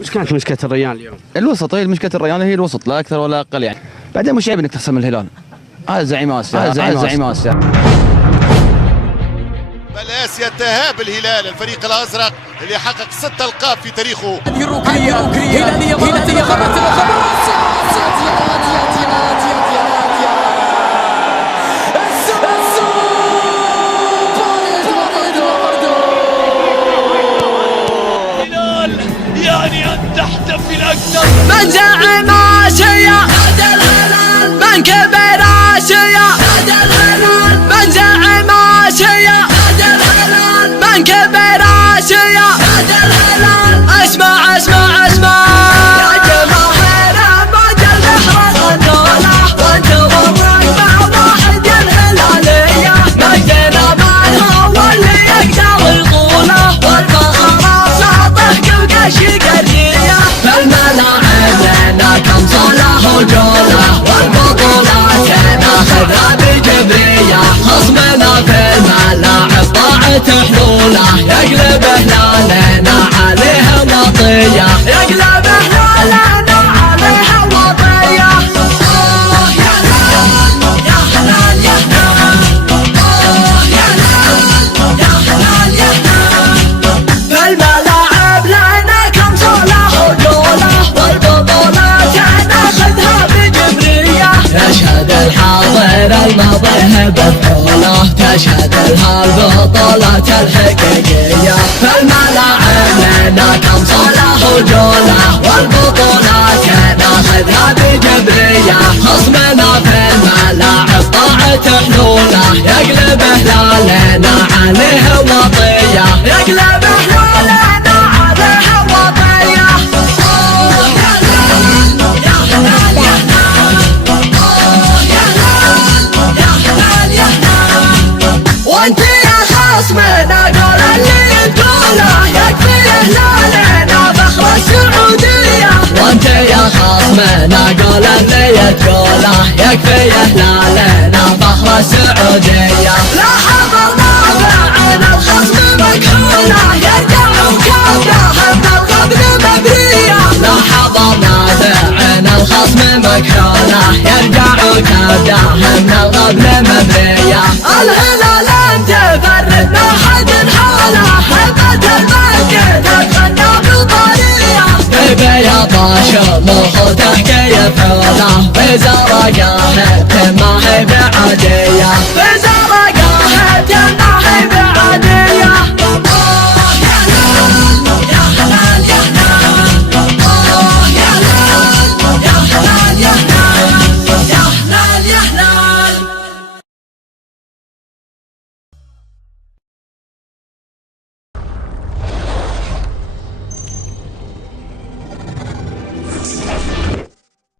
وش كانت مشكلة الريان اليوم؟ الوسط، هي المشكلة الريان هي الوسط لا أكثر ولا أقل يعني. بعدين مش عيب إنك تخسر من الهلال. هذا زعيم آسيا، هذا زعيم آسيا. بل آسيا تهاب الهلال الفريق الأزرق اللي حقق 6 ألقاب في تاريخه. هذه الركنية هلالية يعني أن تحتفل أكثر. من زعم آسيا من كبر آسيا، من زعم آسيا من كبر آسيا. اسمع اسمع اسمع يا جماهير أمواج البحر الغندولة، وانتم مع واحد يا الهلالية. مجدنا بالهوى اللي يقدر يطوله، والفخر بساطه كالقشي قرية. فالملاعب لنا كم صلاح وجولة، والبطولات ناخذها بجبرية. خصمنا في الملاعب ضاعت حلوله، يقلب هلالنا عليها وطية، يقلب هلالنا عليها وطية. يا هلال يا هلال يا هلال، يا هلال يا هلال يا هلال. فالملاعب لنا كم صلاح وجولة، والبطولات ناخذها بجبرية. يشهد الحاضر الماضي بفعوله، تشهد البطولات الحقيقية. فالملاعب لنا كم صلاح وجولة، والبطولات ناخذها بجبرية. خصمنا في الملاعب ضاعت حلوله، يقلب هلالنا عليه وطية، يقلب هلالنا عليه وطية. يا هلال يا هلال يا هلال، يا هلال يا هلال يا هلال. وانت يا خصمنا قول اللي تقوله، يكفي هلالنا فخر السعودية. وانت يا خصمنا قول اللي تقوله، يكفي هلالنا فخر السعودية. لا حضرنا بعين الخصم مكحولة، يرجع وكابه من الغبن مبرية. لا حضرنا بعين الخصم مكحولة، يرجع وكابه من الغبن مبرية. الهلال انت فرد ما حد حوله، هبة المجد تغنى بطريقة. بيبي يا طاشر مخ تحكي فوله، بزرقاء ما هي بعادية، بزرقاء ما